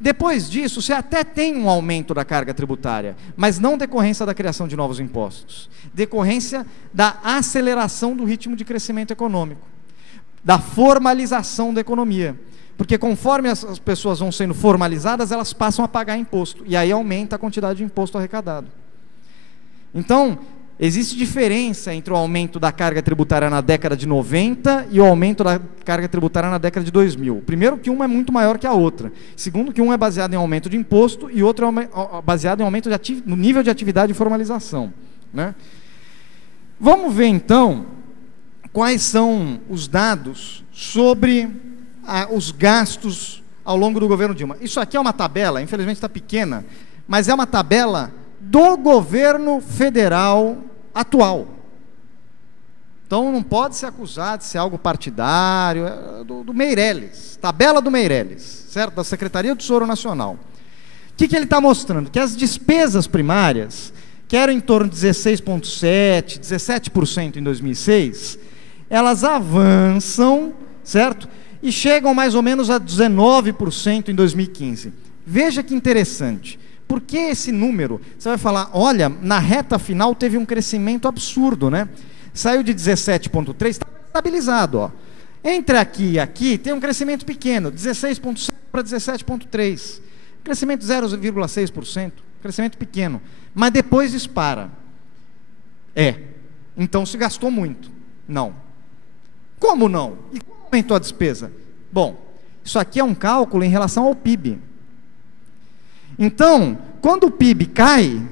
Depois disso, você até tem um aumento da carga tributária, mas não decorrência da criação de novos impostos, decorrência da aceleração do ritmo de crescimento econômico, da formalização da economia, porque conforme as pessoas vão sendo formalizadas, elas passam a pagar imposto, e aí aumenta a quantidade de imposto arrecadado. Então, existe diferença entre o aumento da carga tributária na década de 90 e o aumento da carga tributária na década de 2000. Primeiro que uma é muito maior que a outra. Segundo que um é baseado em aumento de imposto e outro é baseado em aumento no nível de atividade e formalização, né? Vamos ver então quais são os dados sobre os gastos ao longo do governo Dilma. Isso aqui é uma tabela, infelizmente está pequena, mas é uma tabela do governo federal atual. Então não pode ser acusado de ser algo partidário, é do Meirelles, tabela do Meirelles, certo? Da Secretaria do Tesouro Nacional. O que ele está mostrando? Que as despesas primárias, que eram em torno de 16,7%, 17% em 2006, elas avançam, certo? E chegam mais ou menos a 19% em 2015. Veja que interessante. Por que esse número? Você vai falar, olha, na reta final teve um crescimento absurdo, né? Saiu de 17,3%, está estabilizado, ó. Entre aqui e aqui tem um crescimento pequeno, 16,7% para 17,3%. Crescimento 0,6%, crescimento pequeno. Mas depois dispara. Então se gastou muito. Não. Como não? E como aumentou a despesa? Bom, isso aqui é um cálculo em relação ao PIB. Então, quando o PIB cai,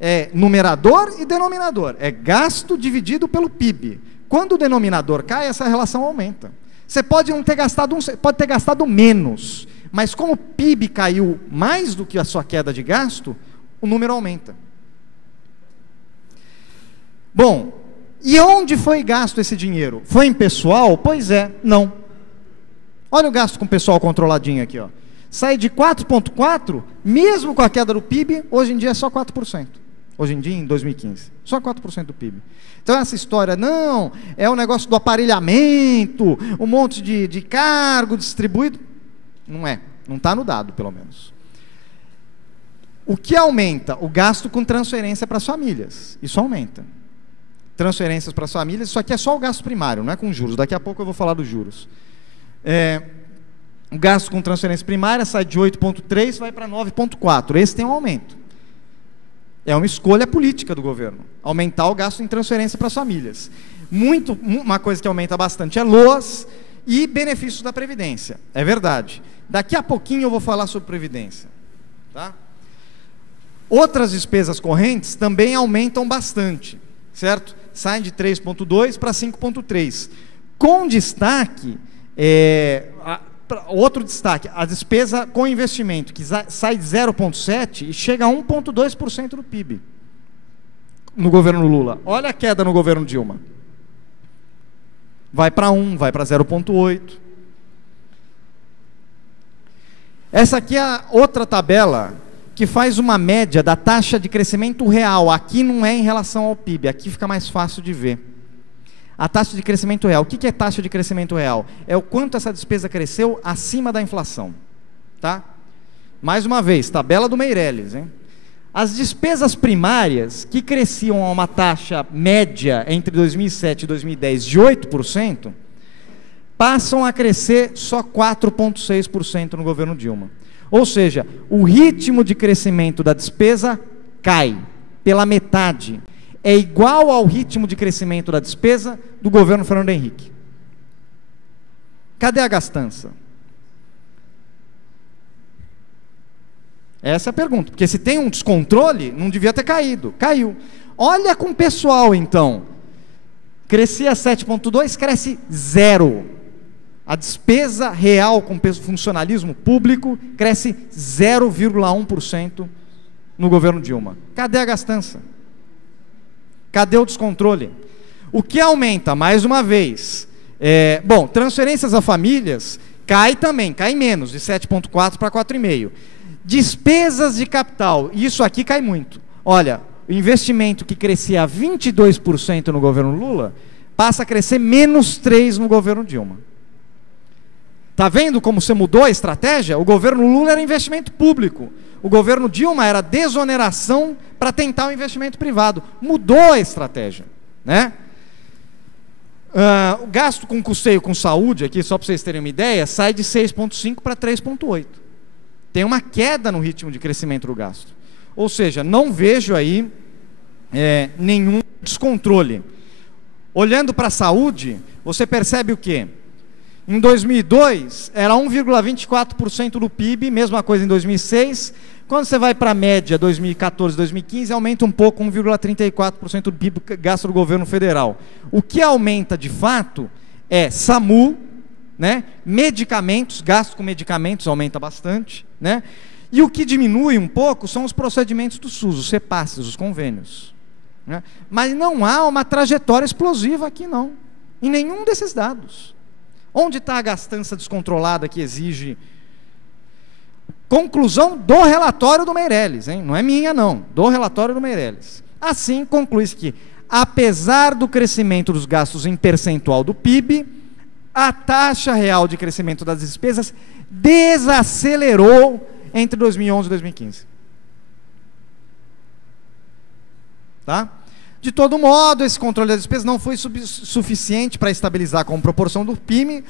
é numerador e denominador, é gasto dividido pelo PIB. Quando o denominador cai, essa relação aumenta. Você pode não ter gastado pode ter gastado menos, mas como o PIB caiu mais do que a sua queda de gasto, o número aumenta. Bom, e onde foi gasto esse dinheiro? Foi em pessoal? Pois é, não. Olha o gasto com pessoal controladinho aqui, ó. Sai de 4,4%, mesmo com a queda do PIB, hoje em dia é só 4%. Hoje em dia, em 2015, só 4% do PIB. Então essa história, não, é o negócio do aparelhamento, um monte de cargo distribuído, não é, não está no dado, pelo menos. O que aumenta? O gasto com transferência para as famílias, isso aumenta. Transferências para as famílias, isso aqui é só o gasto primário, não é com juros, daqui a pouco eu vou falar dos juros. O gasto com transferência primária sai de 8,3%, vai para 9,4%. Esse tem um aumento. É uma escolha política do governo, aumentar o gasto em transferência para as famílias. Uma coisa que aumenta bastante é LOAS e benefícios da Previdência. É verdade. Daqui a pouquinho eu vou falar sobre Previdência. Tá? Outras despesas correntes também aumentam bastante, certo? Saem de 3,2% para 5,3%. Com destaque, outro destaque, a despesa com investimento, que sai de 0,7% e chega a 1,2% do PIB no governo Lula. Olha a queda no governo Dilma. Vai para 1%, vai para 0,8%. Essa aqui é a outra tabela que faz uma média da taxa de crescimento real. Aqui não é em relação ao PIB, aqui fica mais fácil de ver. A taxa de crescimento real. O que é taxa de crescimento real? É o quanto essa despesa cresceu acima da inflação. Tá? Mais uma vez, tabela do Meirelles, hein? As despesas primárias, que cresciam a uma taxa média entre 2007 e 2010 de 8%, passam a crescer só 4,6% no governo Dilma. Ou seja, o ritmo de crescimento da despesa cai pela metade. é igual ao ritmo de crescimento da despesa do governo Fernando Henrique. Cadê a gastança? Essa é a pergunta, porque se tem um descontrole, não devia ter caído. Caiu. Olha com o pessoal, então. Crescia 7,2, cresce 0. A despesa real com funcionalismo público cresce 0,1% no governo Dilma. Cadê a gastança? Cadê o descontrole? O que aumenta, mais uma vez, bom, transferências a famílias, cai também, cai menos, de 7,4 para 4,5. Despesas de capital, isso aqui cai muito. Olha, o investimento que crescia 22% no governo Lula, passa a crescer menos 3% no governo Dilma. Está vendo como você mudou a estratégia? O governo Lula era investimento público. O governo Dilma era desoneração para tentar o investimento privado. Mudou a estratégia, né? O gasto com custeio com saúde, aqui só para vocês terem uma ideia, sai de 6,5 para 3,8. Tem uma queda no ritmo de crescimento do gasto. Ou seja, não vejo aí nenhum descontrole. Olhando para a saúde, você percebe o quê? Em 2002, era 1,24% do PIB, mesma coisa em 2006. Quando você vai para a média 2014, 2015, aumenta um pouco, 1,34% do PIB gasto do governo federal. O que aumenta de fato é SAMU, né? Medicamentos, gasto com medicamentos aumenta bastante, né? E o que diminui um pouco são os procedimentos do SUS, os repasses, os convênios, né? Mas não há uma trajetória explosiva aqui não, em nenhum desses dados. Onde está a gastança descontrolada que exige? Conclusão do relatório do Meirelles, hein? Não é minha não, do relatório do Meirelles. Assim, conclui-se que, apesar do crescimento dos gastos em percentual do PIB, a taxa real de crescimento das despesas desacelerou entre 2011 e 2015. Tá? De todo modo, esse controle das despesas não foi suficiente para estabilizar como proporção do PIB.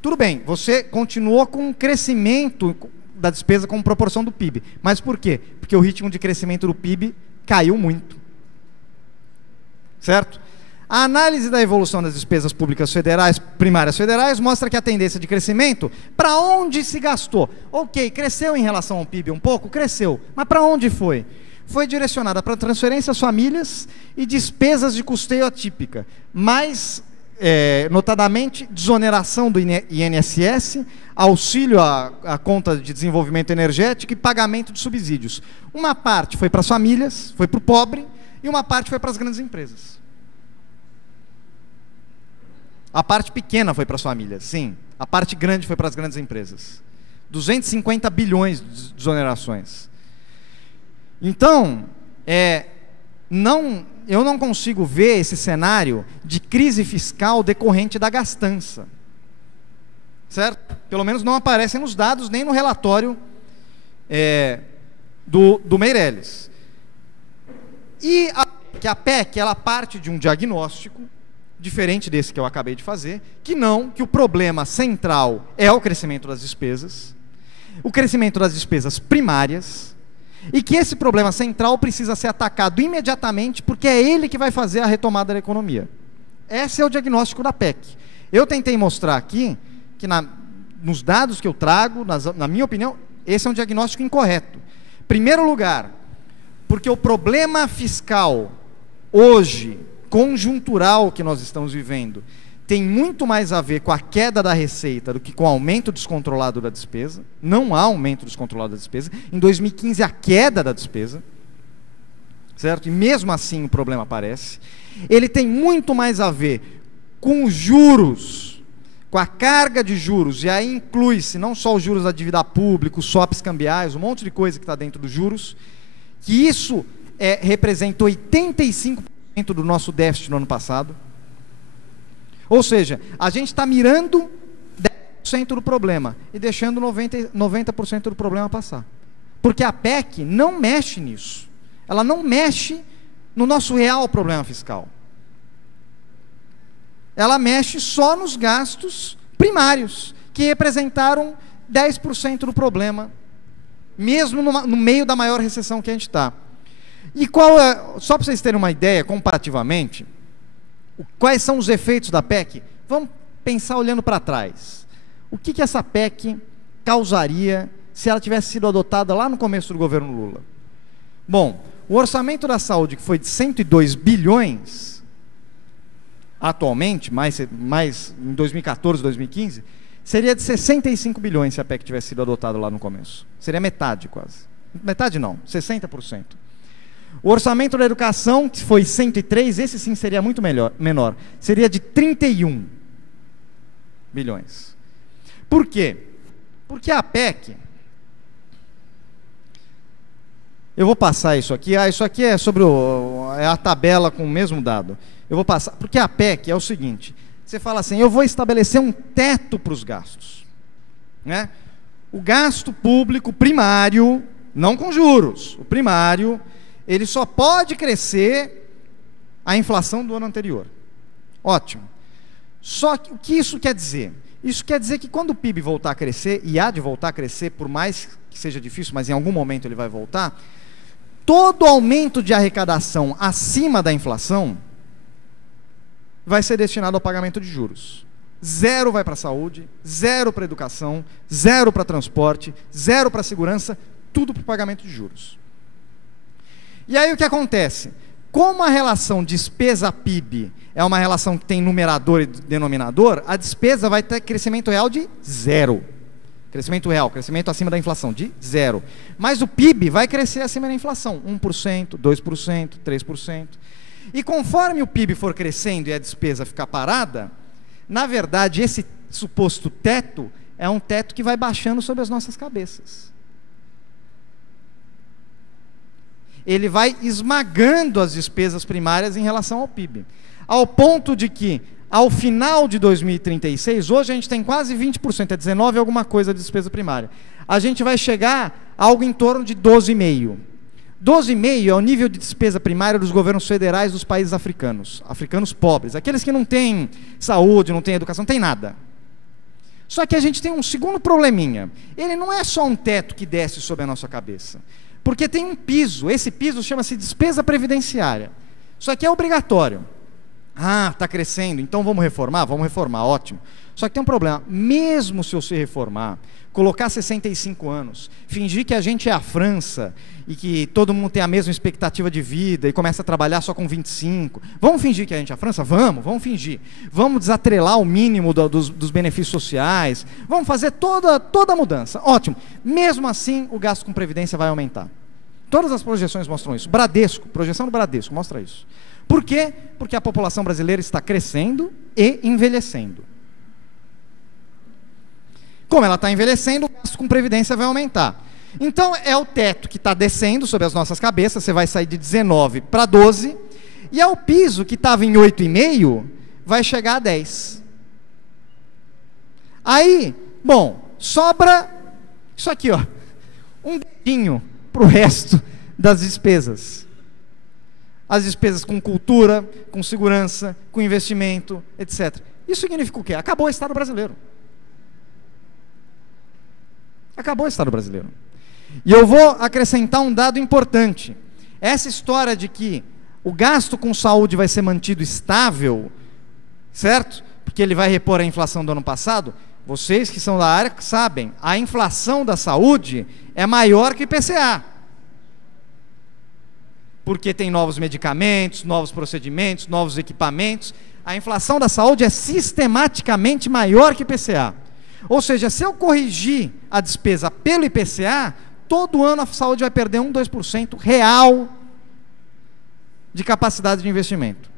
Tudo bem, você continuou com um crescimento da despesa como proporção do PIB. Mas por quê? Porque o ritmo de crescimento do PIB caiu muito. Certo? A análise da evolução das despesas públicas federais, primárias federais, mostra que a tendência de crescimento, para onde se gastou? Ok, cresceu em relação ao PIB um pouco? Cresceu. Mas para onde foi? Foi direcionada para transferências às famílias e despesas de custeio atípica, mais notadamente desoneração do INSS, auxílio à conta de desenvolvimento energético e pagamento de subsídios. Uma parte foi para as famílias, foi para o pobre, e uma parte foi para as grandes empresas. A parte pequena foi para as famílias, sim. A parte grande foi para as grandes empresas. 250 bilhões de desonerações. Então, eu não consigo ver esse cenário de crise fiscal decorrente da gastança. Certo? Pelo menos não aparecem nos dados, nem no relatório do Meirelles. E a PEC, ela parte de um diagnóstico, diferente desse que eu acabei de fazer, que o problema central é o crescimento das despesas, o crescimento das despesas primárias, e que esse problema central precisa ser atacado imediatamente, porque é ele que vai fazer a retomada da economia. Esse é o diagnóstico da PEC. Eu tentei mostrar aqui que nos dados que eu trago, na minha opinião, esse é um diagnóstico incorreto. Em primeiro lugar, porque o problema fiscal hoje, conjuntural que nós estamos vivendo, tem muito mais a ver com a queda da receita do que com o aumento descontrolado da despesa. Não há aumento descontrolado da despesa. Em 2015, a queda da despesa, certo? E mesmo assim o problema aparece. Ele tem muito mais a ver com os juros, com a carga de juros, e aí inclui-se não só os juros da dívida pública, os swaps cambiais, um monte de coisa que está dentro dos juros, que isso representa 85% do nosso déficit no ano passado. Ou seja, a gente está mirando 10% do problema e deixando 90% do problema passar. Porque a PEC não mexe nisso. Ela não mexe no nosso real problema fiscal. Ela mexe só nos gastos primários, que representaram 10% do problema, mesmo no meio da maior recessão que a gente está. E qual é, só para vocês terem uma ideia, comparativamente, quais são os efeitos da PEC? Vamos pensar olhando para trás. O que essa PEC causaria se ela tivesse sido adotada lá no começo do governo Lula? Bom, o orçamento da saúde, que foi de 102 bilhões, atualmente, mais em 2014, 2015, seria de 65 bilhões se a PEC tivesse sido adotada lá no começo. Seria metade quase. Metade não, 60%. O orçamento da educação, que foi 103, esse sim seria muito menor. Seria de 31 bilhões. Por quê? Porque a PEC... Eu vou passar isso aqui. Isso aqui é sobre é a tabela com o mesmo dado. Eu vou passar, porque a PEC é o seguinte: você fala assim, eu vou estabelecer um teto para os gastos, né? O gasto público primário, não com juros, o primário, ele só pode crescer a inflação do ano anterior. Ótimo. Só que o que isso quer dizer? Isso quer dizer que quando o PIB voltar a crescer, e há de voltar a crescer, por mais que seja difícil, mas em algum momento ele vai voltar, todo aumento de arrecadação acima da inflação vai ser destinado ao pagamento de juros. 0 vai para a saúde, 0 para a educação, 0 para transporte, 0 para a segurança, tudo para o pagamento de juros. E aí o que acontece? Como a relação despesa-PIB é uma relação que tem numerador e denominador, a despesa vai ter crescimento real de 0. Crescimento real, crescimento acima da inflação, de 0. Mas o PIB vai crescer acima da inflação, 1%, 2%, 3%. E conforme o PIB for crescendo e a despesa ficar parada, na verdade, esse suposto teto é um teto que vai baixando sobre as nossas cabeças. Ele vai esmagando as despesas primárias em relação ao PIB. Ao ponto de que, ao final de 2036, hoje a gente tem quase 20%, é 19 alguma coisa de despesa primária. A gente vai chegar a algo em torno de 12,5%. 12,5% é o nível de despesa primária dos governos federais dos países africanos pobres, aqueles que não têm saúde, não têm educação, não têm nada. Só que a gente tem um segundo probleminha. Ele não é só um teto que desce sobre a nossa cabeça, porque tem um piso. Esse piso chama-se despesa previdenciária. Isso aqui é obrigatório. Ah, está crescendo, então vamos reformar? Vamos reformar, ótimo. Só que tem um problema, mesmo se você reformar, colocar 65 anos, fingir que a gente é a França e que todo mundo tem a mesma expectativa de vida e começa a trabalhar só com 25, vamos fingir que a gente é a França? Vamos fingir. Vamos desatrelar o mínimo dos benefícios sociais, vamos fazer toda a mudança, ótimo. Mesmo assim, o gasto com previdência vai aumentar. Todas as projeções mostram isso. Bradesco, projeção do Bradesco mostra isso. Por quê? Porque a população brasileira está crescendo e envelhecendo. Como ela está envelhecendo, o gasto com previdência vai aumentar. Então, é o teto que está descendo sobre as nossas cabeças, você vai sair de 19 para 12, e é o piso que estava em 8,5, vai chegar a 10. Aí, bom, sobra isso aqui, ó, um dedinho para o resto das despesas. As despesas com cultura, com segurança, com investimento, etc. Isso significa o quê? Acabou o Estado brasileiro. Acabou o Estado brasileiro. E eu vou acrescentar um dado importante. Essa história de que o gasto com saúde vai ser mantido estável, certo? Porque ele vai repor a inflação do ano passado. Vocês que são da área sabem, a inflação da saúde é maior que o IPCA. Porque tem novos medicamentos, novos procedimentos, novos equipamentos. A inflação da saúde é sistematicamente maior que o IPCA. Ou seja, se eu corrigir a despesa pelo IPCA, todo ano a saúde vai perder 2% real de capacidade de investimento.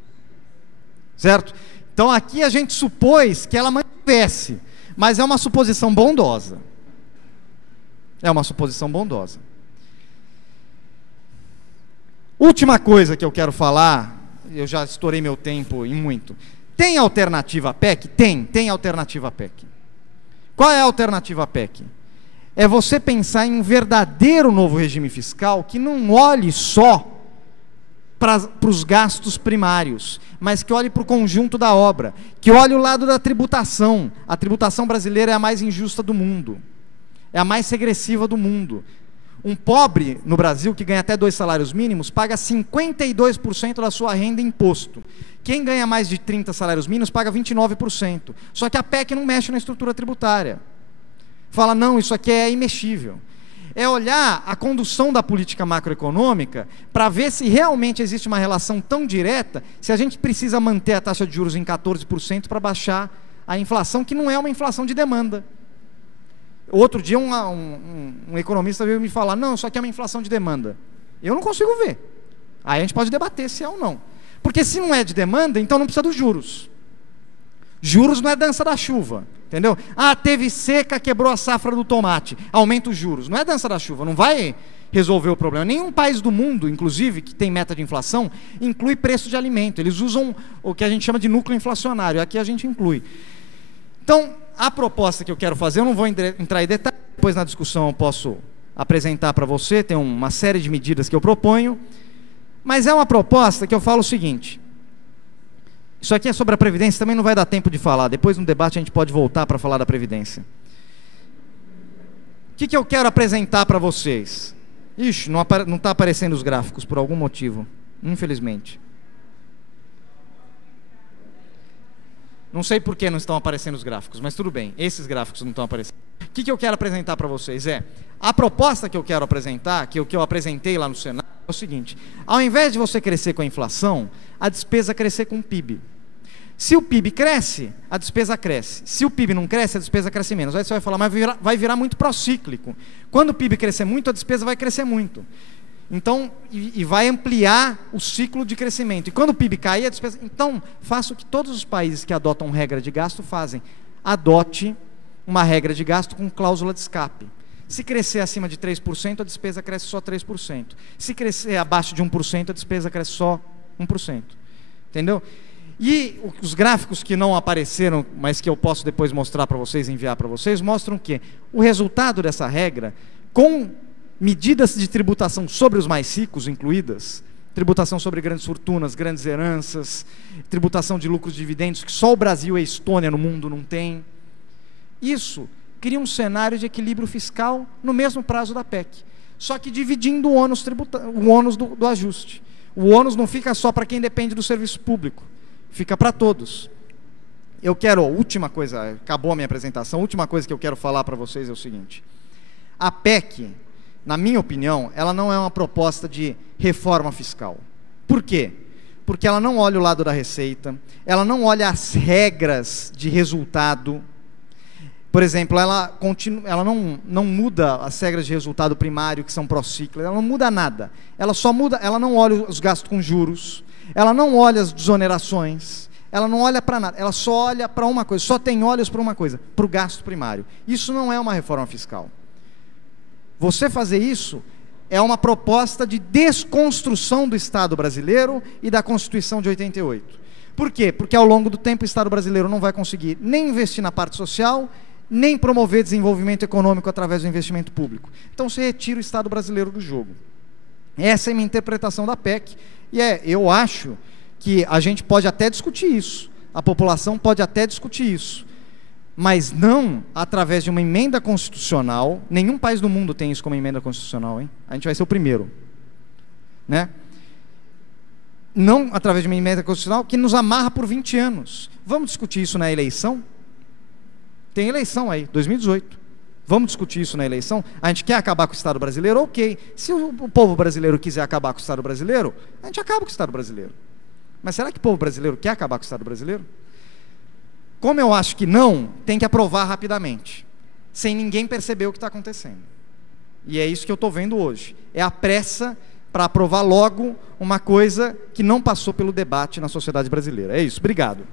Certo? Então aqui a gente supôs que ela mantivesse, mas é uma suposição bondosa. É uma suposição bondosa. Última coisa que eu quero falar, eu já estourei meu tempo em muito. Tem alternativa à PEC? Tem alternativa à PEC. Qual é a alternativa à PEC? É você pensar em um verdadeiro novo regime fiscal que não olhe só para os gastos primários, mas que olhe para o conjunto da obra, que olhe o lado da tributação. A tributação brasileira é a mais injusta do mundo, é a mais regressiva do mundo. Um pobre no Brasil, que ganha até 2 salários mínimos, paga 52% da sua renda em imposto. Quem ganha mais de 30 salários mínimos paga 29%. Só que a PEC não mexe na estrutura tributária. Fala, não, isso aqui é imexível. É olhar a condução da política macroeconômica para ver se realmente existe uma relação tão direta, se a gente precisa manter a taxa de juros em 14% para baixar a inflação, que não é uma inflação de demanda. Outro dia um economista veio me falar, não, isso aqui é uma inflação de demanda. Eu não consigo ver. Aí a gente pode debater se é ou não. Porque se não é de demanda, então não precisa dos juros. Juros não é dança da chuva, entendeu? Ah, teve seca, quebrou a safra do tomate, aumenta os juros. Não é dança da chuva, não vai resolver o problema. Nenhum país do mundo, inclusive, que tem meta de inflação, inclui preço de alimento. Eles usam o que a gente chama de núcleo inflacionário, aqui a gente inclui. Então, a proposta que eu quero fazer, eu não vou entrar em detalhes, depois na discussão eu posso apresentar para você, tem uma série de medidas que eu proponho, mas é uma proposta que eu falo o seguinte, isso aqui é sobre a Previdência, também não vai dar tempo de falar, depois no debate a gente pode voltar para falar da Previdência. O que eu quero apresentar para vocês? Ixi, não está aparecendo os gráficos por algum motivo, infelizmente. Não sei por que não estão aparecendo os gráficos, mas tudo bem, esses gráficos não estão aparecendo. O que eu quero apresentar para vocês a proposta que eu quero apresentar, que eu apresentei lá no Senado, é o seguinte, ao invés de você crescer com a inflação, a despesa crescer com o PIB. Se o PIB cresce, a despesa cresce. Se o PIB não cresce, a despesa cresce menos. Aí você vai falar, mas vai virar muito procíclico. Quando o PIB crescer muito, a despesa vai crescer muito. Então, e vai ampliar o ciclo de crescimento. E quando o PIB cair, a despesa... Então, faça o que todos os países que adotam regra de gasto fazem. Adote uma regra de gasto com cláusula de escape. Se crescer acima de 3%, a despesa cresce só 3%. Se crescer abaixo de 1%, a despesa cresce só 1%. Entendeu? E os gráficos que não apareceram, mas que eu posso depois mostrar para vocês, enviar para vocês, mostram que o resultado dessa regra, com medidas de tributação sobre os mais ricos incluídas, tributação sobre grandes fortunas, grandes heranças, tributação de lucros e dividendos, que só o Brasil e a Estônia no mundo não tem. Isso cria um cenário de equilíbrio fiscal no mesmo prazo da PEC, só que dividindo o ônus, do ajuste. O ônus não fica só para quem depende do serviço público, fica para todos. Eu quero, última coisa, acabou a minha apresentação, a última coisa que eu quero falar para vocês é o seguinte, a PEC, na minha opinião, ela não é uma proposta de reforma fiscal. Por quê? Porque ela não olha o lado da receita, ela não olha as regras de resultado. Por exemplo, ela não muda as regras de resultado primário, que são procíclicas, ela não muda nada. Ela só muda, ela não olha os gastos com juros, ela não olha as desonerações, ela não olha para nada, ela só olha para uma coisa, só tem olhos para uma coisa, para o gasto primário. Isso não é uma reforma fiscal. Você fazer isso é uma proposta de desconstrução do Estado brasileiro e da Constituição de 88. Por quê? Porque ao longo do tempo o Estado brasileiro não vai conseguir nem investir na parte social, nem promover desenvolvimento econômico através do investimento público. Então você retira o Estado brasileiro do jogo. Essa é a minha interpretação da PEC, e eu acho que a gente pode até discutir isso, a população pode até discutir isso, mas não através de uma emenda constitucional. Nenhum país do mundo tem isso como emenda constitucional, hein? A gente vai ser o primeiro, né? Não através de uma emenda constitucional que nos amarra por 20 anos. Vamos discutir isso na eleição? Tem eleição aí, 2018. Vamos discutir isso na eleição? A gente quer acabar com o Estado brasileiro? Ok. Se o povo brasileiro quiser acabar com o Estado brasileiro, a gente acaba com o Estado brasileiro. Mas será que o povo brasileiro quer acabar com o Estado brasileiro? Como eu acho que não, tem que aprovar rapidamente, sem ninguém perceber o que está acontecendo. E é isso que eu estou vendo hoje. É a pressa para aprovar logo uma coisa que não passou pelo debate na sociedade brasileira. É isso, obrigado.